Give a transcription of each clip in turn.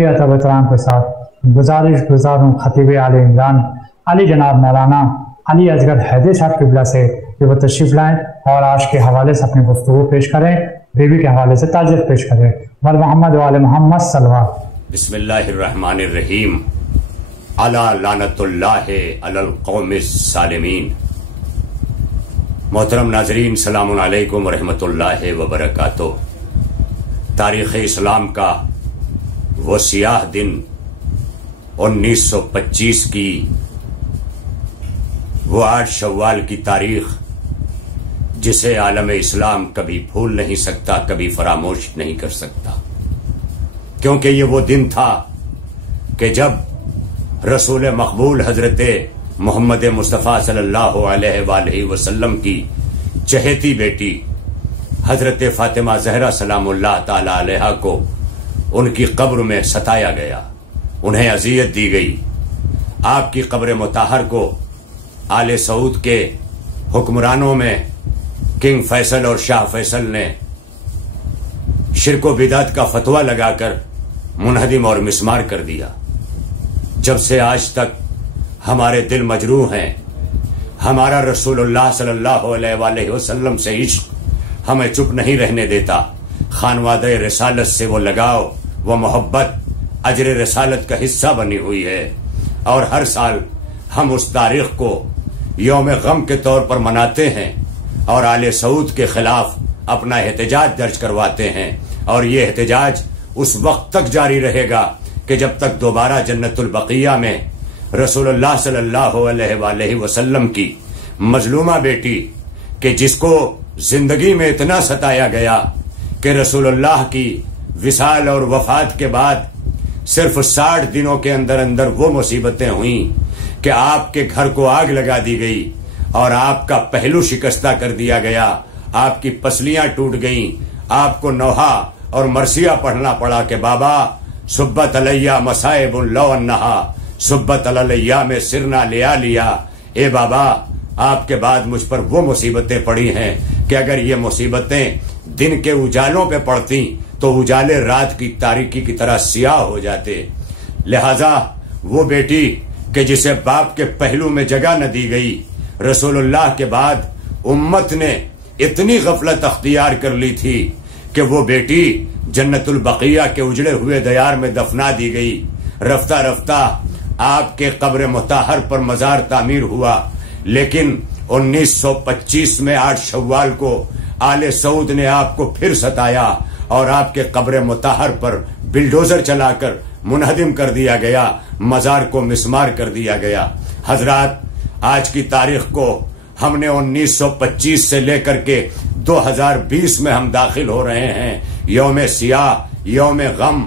एहतराम के साथ गुजारिश गुजार हूँ खतीब आले इमरान अली जनाब मौलाना अली असगर हैदर साहब किबला से कि वो तशरीफ लाएँ और आज के हवाले से अपनी गुफ्तगू पेश करें, बीवी के हवाले से ताज़ियत पेश करें। वल मोहम्मद वाले मोहम्मद सल्लल्लाहु बिस्मिल्लाहिर्रहमानिर्रहीम अला लानतुल्लाहि अलल कौमिस सालिमीन। मोहतरम नाजरीन, सलामुन अलैकुम रहमतुल्लाहि व बरकातुहू। तारीख़ इस्लाम का वो सियाह दिन 1925 की वो 8 शव्वाल की तारीख जिसे आलम इस्लाम कभी भूल नहीं सकता, कभी फरामोश नहीं कर सकता, क्योंकि ये वो दिन था कि जब रसूल मकबूल हजरत मोहम्मद मुस्तफ़ा सल्लल्लाहु अलैहि वसल्लम की चहेती बेटी हजरत फातिमा ज़हरा सलामुल्लाह ताला अलैहा को उनकी कब्र में सताया गया, उन्हें अज़ियत दी गई। आपकी कब्र मुताहर को आले सऊद के हुक्मरानों में किंग फैसल और शाह फैसल ने शिर्क व बिदअत का फतवा लगाकर मुनहदिम और मिस्मार कर दिया। जब से आज तक हमारे दिल मजरूह हैं। हमारा रसूलुल्लाह सल्लल्लाहु अलैहि वसल्लम से इश्क हमें चुप नहीं रहने देता। खानवादे रिसालत से वो लगाव, वो मोहब्बत अजर रिसालत का हिस्सा बनी हुई है और हर साल हम उस तारीख को यौम गम के तौर पर मनाते हैं और आले सऊद के खिलाफ अपना एहतजाज दर्ज करवाते हैं। और ये एहतजाज उस वक्त तक जारी रहेगा कि जब तक दोबारा जन्नतुल बक़िया में रसूलुल्लाह सल्लल्लाहु अलैहि वसल्लम की मजलूमा बेटी कि जिसको जिंदगी में इतना सताया गया कि रसूलुल्लाह की विसाल और वफात के बाद सिर्फ 60 दिनों के अंदर अंदर वो मुसीबतें हुई कि आपके घर को आग लगा दी गई और आपका पहलू शिकस्ता कर दिया गया, आपकी पसलियां टूट गईं, आपको नौहा और मरसिया पढ़ना पड़ा कि बाबा सुब्बत अलैया मसाइबुन लौ अन्नहा सुब्बत अलैया में सिरना लिया। ए बाबा, आपके बाद मुझ पर वो मुसीबतें पड़ी हैं कि अगर ये मुसीबतें दिन के उजालों पे पड़ती तो उजाले रात की तारीकी की तरह सियाह हो जाते। लिहाजा वो बेटी कि जिसे बाप के पहलू में जगह न दी गई, रसूलुल्लाह के बाद उम्मत ने इतनी गफलत अख्तियार कर ली थी कि वो बेटी जन्नतुल बक़िया के उजड़े हुए दयार में दफना दी गई। रफ्ता रफ्ता आपके कब्र मुताहर पर मजार तामीर हुआ, लेकिन 1925 में 8 शव्वाल को आले सऊद ने आपको फिर सताया और आपके कब्र मुताहर पर बिल्डोजर चलाकर मुनहदिम कर दिया गया, मजार को मिस्मार कर दिया गया। हजरात, आज की तारीख को हमने 1925 से लेकर के 2020 में हम दाखिल हो रहे हैं, यौम सियाह, यौम गम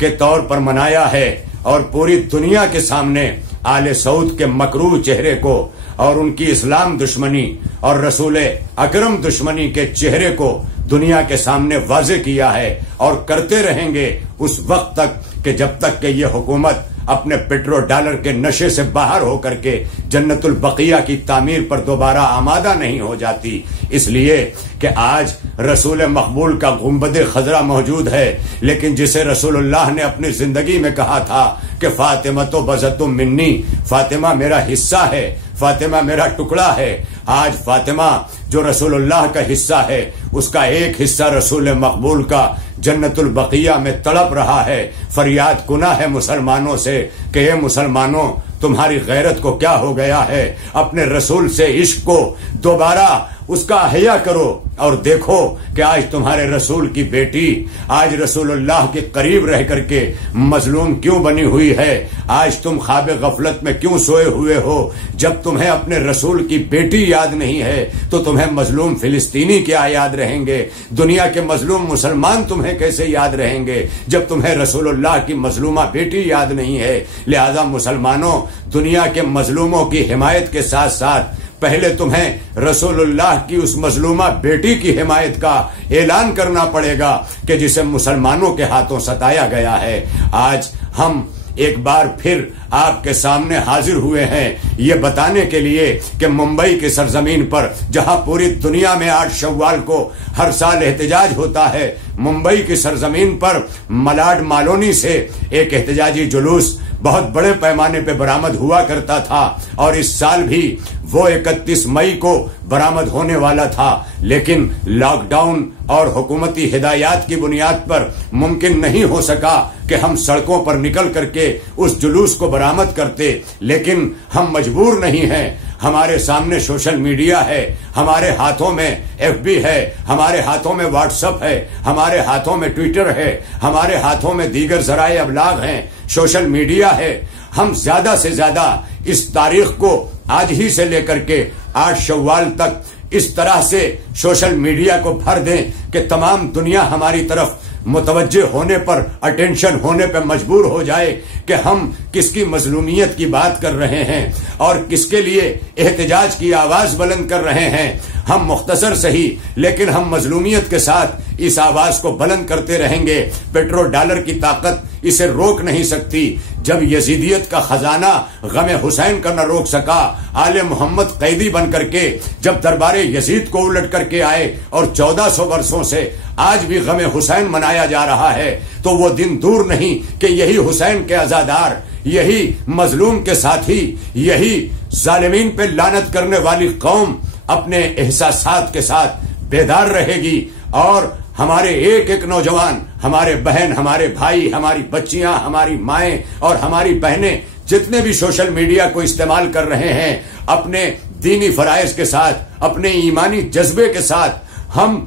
के तौर पर मनाया है और पूरी दुनिया के सामने आले सऊद के मकरूह चेहरे को और उनकी इस्लाम दुश्मनी और रसूल अकरम दुश्मनी के चेहरे को दुनिया के सामने वाज़े किया है और करते रहेंगे उस वक्त तक कि जब तक कि ये हुकूमत अपने पेट्रो डॉलर के नशे से बाहर होकर के जन्नतुल बक़िया की तामीर पर दोबारा आमादा नहीं हो जाती। इसलिए कि आज रसूल मकबूल का गुंबद खजरा मौजूद है, लेकिन जिसे रसूलुल्लाह ने अपनी जिंदगी में कहा था कि फातिमा तो बज़तुम मिन्नी, फातिमा मेरा हिस्सा है, फातिमा मेरा टुकड़ा है। आज फातिमा जो रसूलुल्लाह का हिस्सा है, उसका एक हिस्सा रसूल मकबूल का जन्नतुल बक़िया में तड़प रहा है। फरियाद कुना है मुसलमानों से कि ये मुसलमानों, तुम्हारी गैरत को क्या हो गया है? अपने रसूल से इश्क को दोबारा उसका अहया करो और देखो कि आज तुम्हारे रसूल की बेटी आज रसूलुल्लाह के करीब रह करके मजलूम क्यों बनी हुई है। आज तुम ख्वाब गफलत में क्यों सोए हुए हो? जब तुम्हें अपने रसूल की बेटी याद नहीं है तो तुम्हें मजलूम फिलिस्तीनी क्या याद रहेंगे? दुनिया के मजलूम मुसलमान तुम्हें कैसे याद रहेंगे जब तुम्हें रसूलुल्लाह की मजलूमा बेटी याद नहीं है? लिहाजा मुसलमानों, दुनिया के मजलूमों की हिमायत के साथ साथ पहले तुम्हें रसूलुल्लाह की उस मजलूमा बेटी की हिमायत का ऐलान करना पड़ेगा कि जिसे मुसलमानों के हाथों सताया गया है। आज हम ایک بار پھر آپ کے سامنے حاضر ہوئے ہیں یہ بتانے کے لیے کہ ممبئی کی سرزمین پر جہاں پوری دنیا میں 8 شوال کو ہر سال احتجاج ہوتا ہے، ممبئی کی سرزمین پر ملاڈ مالونی سے ایک احتجاجی جلوس بہت بڑے پیمانے پہ برآمد ہوا کرتا تھا، اور اس سال بھی وہ 31 مئی کو برآمد ہونے والا تھا، لیکن لاک ڈاؤن اور حکومتی ہدایات کی بنیاد پر ممکن نہیں ہو سکا کہ ہم سڑکوں پر نکل کر کے اس جلوس کو برآمد کرتے، لیکن ہم مجبور نہیں ہیں۔ ہمارے سامنے سوشل میڈیا ہے، ہمارے ہاتھوں میں FB ہے، ہمارے ہاتھوں میں واٹس ایپ ہے، ہمارے ہاتھوں میں ٹویٹر ہے، ہمارے ہاتھوں میں دیگر ذرائع ابلاغ ہیں، سوشل میڈیا ہے۔ ہم زیادہ سے زیادہ اس تاریخ کو آج ہی سے لے کر کے 8 شوال تک اس طرح سے سوشل میڈیا کو بھر دیں کہ تمام دنیا ہماری طرف متوجہ ہونے پر، اٹینشن ہونے پہ مجبور ہو جائے کہ ہم کس کی مظلومیت کی بات کر رہے ہیں اور کس کے لیے احتجاج کی آواز بلند کر رہے ہیں۔ ہم مختصر صحیح لیکن ہم مظلومیت کے ساتھ اس آواز کو بلند کرتے رہیں گے۔ پیٹرو ڈالر کی طاقت اسے روک نہیں سکتی۔ جب یزیدیت کا خزانہ غم حسین کا نہ روک سکا، آل محمد قیدی بن کر کے جب دربار یزید کو الٹ کر کے آئے اور 1400 برسوں سے آج بھی غم حسین منایا جا رہا ہے، تو وہ دن دور نہیں کہ یہی حسین کے عزادار، یہی مظلوم کے ساتھی، یہی ظالمین پہ لعنت کرنے والی قوم اپنے احساسات کے ساتھ بیدار رہے گی، اور ہمارے ایک ایک نوجوان، ہمارے بہن، ہمارے بھائی، ہماری بچیاں، ہماری مائیں اور ہماری بہنیں جتنے بھی سوشل میڈیا کو استعمال کر رہے ہیں، اپنے دینی فرائض کے ساتھ، اپنے ایمانی جذبے کے ساتھ، ہم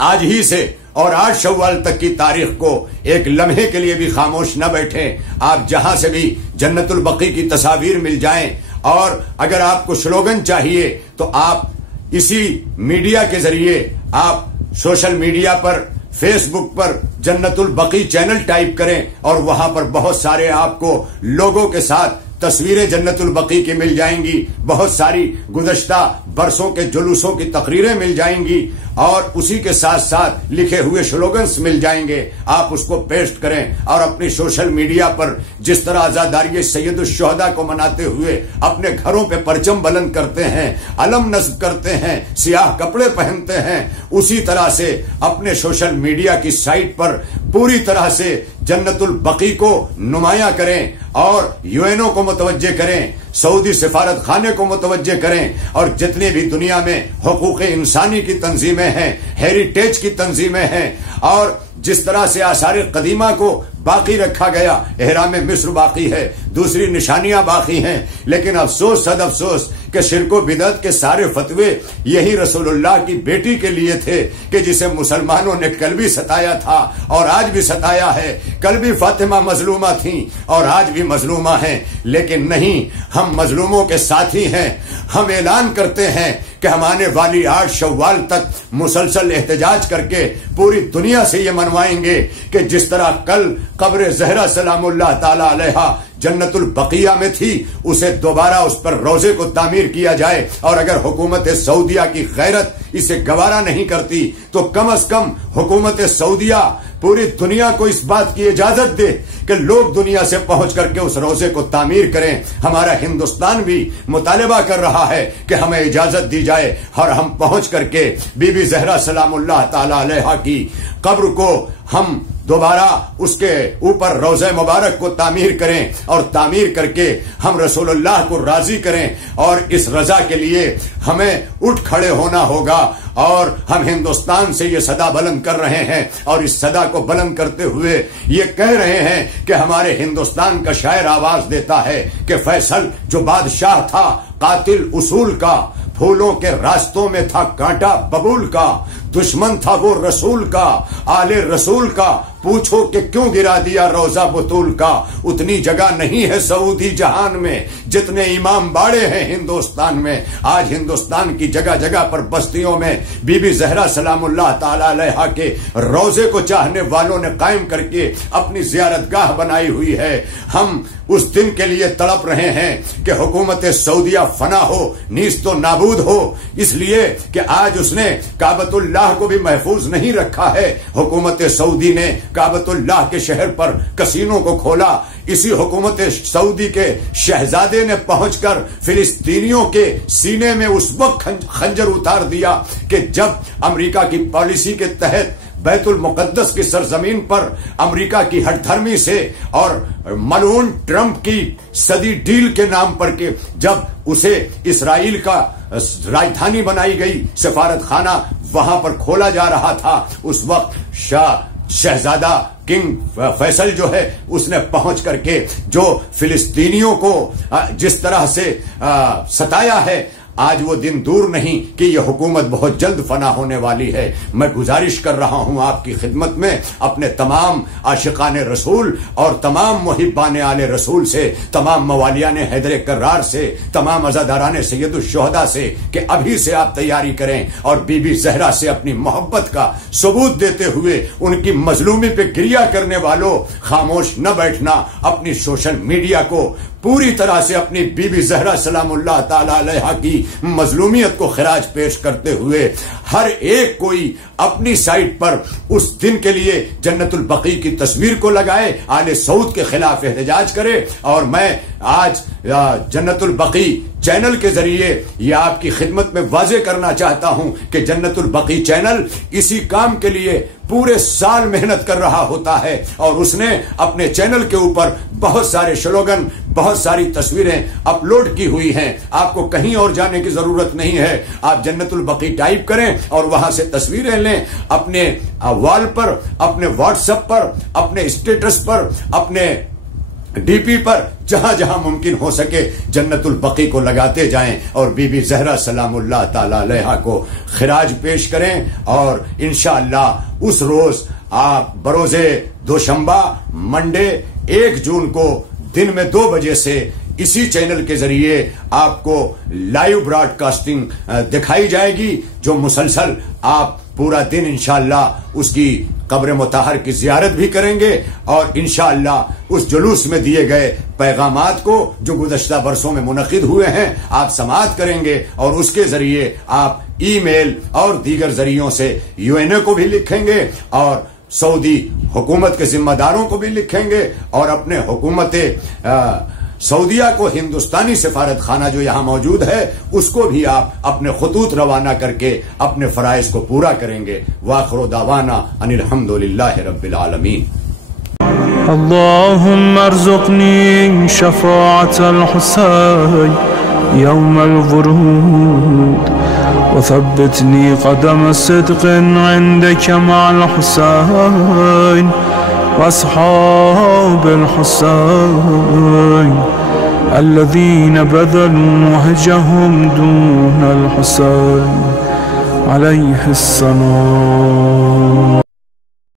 آج ہی سے اور 8 شوال تک کی تاریخ کو ایک لمحے کے لیے بھی خاموش نہ بیٹھیں۔ آپ جہاں سے بھی جنت البقیع کی تصاویر مل جائیں، اور اگر آپ کو سلوگن چاہیے تو آپ اسی میڈیا کے ذریعے آپ سوشل میڈیا پر، فیس بک پر جنت البقیع چینل ٹائپ کریں، اور وہاں پر بہت سارے آپ کو لوگوں کے ساتھ تصویریں جنت البقیع کی مل جائیں گی، بہت ساری گزشتہ برسوں کے جلوسوں کی تقریریں مل جائیں گی، اور اسی کے ساتھ ساتھ لکھے ہوئے سلوگنز مل جائیں گے۔ آپ اس کو پیسٹ کریں اور اپنی سوشل میڈیا پر جس طرح عزاداری سید الشہداء کو مناتے ہوئے اپنے گھروں پہ پرچم بلند کرتے ہیں، علم نصب کرتے ہیں، سیاہ کپڑے پہنتے ہیں، اسی طرح سے اپنے سوشل میڈیا کی سائٹ پر پوری طرح سے جنت البقیع کو نمایاں کریں، اور UN کو متوجہ کریں، سعودی سفارت خانے کو متوجہ کریں، اور جتنے بھی دنیا میں حقوق انسانی کی تنظیمیں ہیں، ہیریٹیج کی تنظیمیں ہیں، اور جس طرح سے آثار قدیمہ کو باقی رکھا گیا، احرام مصر باقی ہے، دوسری نشانیاں باقی ہیں، لیکن افسوس صد افسوس کہ شرک و بدعت کے سارے فتوے یہی رسول اللہ کی بیٹی کے لیے تھے کہ جسے مسلمانوں نے کل بھی ستایا تھا اور آج بھی ستایا ہے۔ کل بھی فاطمہ مظلومہ تھیں اور آج بھی مظلومہ ہیں، لیکن نہیں، ہم مظلوموں کے ساتھی ہیں۔ ہم اعلان کرتے ہیں کہ ہم آنے والی 8 شوال تک مسلسل احتجاج کر کے پوری دنیا سے یہ منوائیں گے کہ جس طرح کل قبر زہرا سلام اللہ تعالی علیہا جنت البقیہ میں تھی، اسے دوبارہ اس پر روزے کو تعمیر کیا جائے، اور اگر حکومت سعودیہ کی غیرت اسے گوارا نہیں کرتی تو کم از کم حکومت سعودیہ پوری دنیا کو اس بات کی اجازت دے کہ لوگ دنیا سے پہنچ کر کے اس روزے کو تعمیر کریں۔ ہمارا ہندوستان بھی مطالبہ کر رہا ہے کہ ہمیں اجازت دی جائے اور ہم پہنچ کر کے بی بی زہرا سلام اللہ تعالی علیہا کی قبر کو ہم دوبارہ اس کے اوپر روضہ مبارک کو تعمیر کریں، اور تعمیر کر کے ہم رسول اللہ کو راضی کریں، اور اس رضا کے لیے ہمیں اٹھ کھڑے ہونا ہوگا۔ اور ہم ہندوستان سے یہ صدا بلند کر رہے ہیں، اور اس صدا کو بلند کرتے ہوئے یہ کہہ رہے ہیں کہ ہمارے ہندوستان کا شاعر آواز دیتا ہے کہ فیصل جو بادشاہ تھا قاتل اصول کا، پھولوں کے راستوں میں تھا کانٹا ببول کا، دشمن تھا وہ رسول کا، آل رسول کا، پوچھو کہ کیوں گرا دیا روزہ بطول کا۔ اتنی جگہ نہیں ہے سعودی جہان میں جتنے امام باڑے ہیں ہندوستان میں۔ آج ہندوستان کی جگہ جگہ پر بستیوں میں بی بی زہرا سلام اللہ تعالی علیہا کے روزے کو چاہنے والوں نے قائم کر کے اپنی زیارت گاہ بنائی ہوئی ہے۔ ہم اس دن کے لیے تڑپ رہے ہیں کہ حکومت سعودیہ فنا ہو، نیست و نابود ہو، اس لیے کہ آج اس نے کعبۃ اللہ کو بھی محفوظ نہیں رکھا ہے۔ حکومت سعودی نے काबतुल्लाह के शहर पर कसीनों को खोला। इसी हुकूमत सऊदी के शहजादे ने पहुंचकर फिलिस्तीनियों के सीने में उस वक्त खंजर उतार दिया कि जब अमेरिका की पॉलिसी के तहत बैतुल मुकद्दस की सरजमीन पर अमेरिका की हठधर्मी से और मलऊन ट्रंप की सदी डील के नाम पर के जब उसे इसराइल का राजधानी बनाई गई, सफारत खाना वहां पर खोला जा रहा था, उस वक्त शहजादा किंग फैसल जो है उसने पहुंच करके जो फिलिस्तीनियों को जिस तरह से सताया है, आज वो दिन दूर नहीं कि ये हुकूमत बहुत जल्द फना होने वाली है। मैं गुजारिश कर रहा हूं आपकी खिदमत में अपने तमाम आशिकाने रसूल और तमाम मुहिब्बाने आले रसूल से, तमाम मवालियाने हैदर कर्रार से, तमाम अज़ादाराने सैयदुश्शुहदा से कि अभी से आप तैयारी करें और बीबी ज़हरा से अपनी मोहब्बत का सबूत देते हुए उनकी मजलूमी पे गिरिया करने वालों खामोश न बैठना। अपनी सोशल मीडिया को पूरी तरह से अपनी बीबी ज़हरा सलामुल्लाह ताला अलैहा की मजलूमियत को खिराज पेश करते हुए हर एक कोई अपनी साइट पर उस दिन के लिए जन्नतुल बकी की तस्वीर को लगाए, आले सऊद के खिलाफ एहतजाज करे। और मैं आज जन्नतुल बकी चैनल के जरिए ये आपकी खिदमत में वाजे करना चाहता हूं कि जन्नतुल बकी चैनल इसी काम के लिए पूरे साल मेहनत कर रहा होता है और उसने अपने चैनल के ऊपर बहुत सारे स्लोगन, बहुत सारी तस्वीरें अपलोड की हुई हैं। आपको कहीं और जाने की जरूरत नहीं है, आप जन्नतुल बकी टाइप करें और वहां से तस्वीरें लें, अपने वॉल पर, अपने व्हाट्सएप पर, अपने स्टेटस पर, अपने डीपी पर, जहां जहां मुमकिन हो सके जन्नतुल बकी को लगाते जाएं और बीबी ज़हरा सलामुल्लाह ताला अलैहा को खिराज पेश करें। और इंशाअल्लाह उस रोज आप बरोजे दोशंबा मंडे 1 जून को दिन में 2 बजे से इसी चैनल के जरिए आपको लाइव ब्रॉडकास्टिंग दिखाई जाएगी, जो मुसलसल आप पूरा दिन इंशाअल्लाह उसकी कब्र मुताहर की जियारत भी करेंगे और इंशाअल्लाह उस जुलूस में दिए गए पैगामात को जो गुज़श्ता बरसों में मुनक़िद हुए हैं आप समाअत करेंगे और उसके जरिए आप ईमेल और दीगर जरियों से यूएनए को भी लिखेंगे और सऊदी हुकूमत के जिम्मेदारों को भी लिखेंगे और अपने हुकूमत सऊदिया को, हिंदुस्तानी सफारत खाना जो यहाँ मौजूद है उसको भी आप अपने खुतूत रवाना करके अपने फराइज को पूरा करेंगे। वाखिरु दावाना अनिल हम्दुलिल्लाहि रब्बिल आलमीन। اللهم ارزقني شفاعة الحسين يوم الورود وثبتني قدم صدق عندك مع الحسين وأصحاب الحسين الذين بذلوا وهجهم دون الحسين عليه السلام.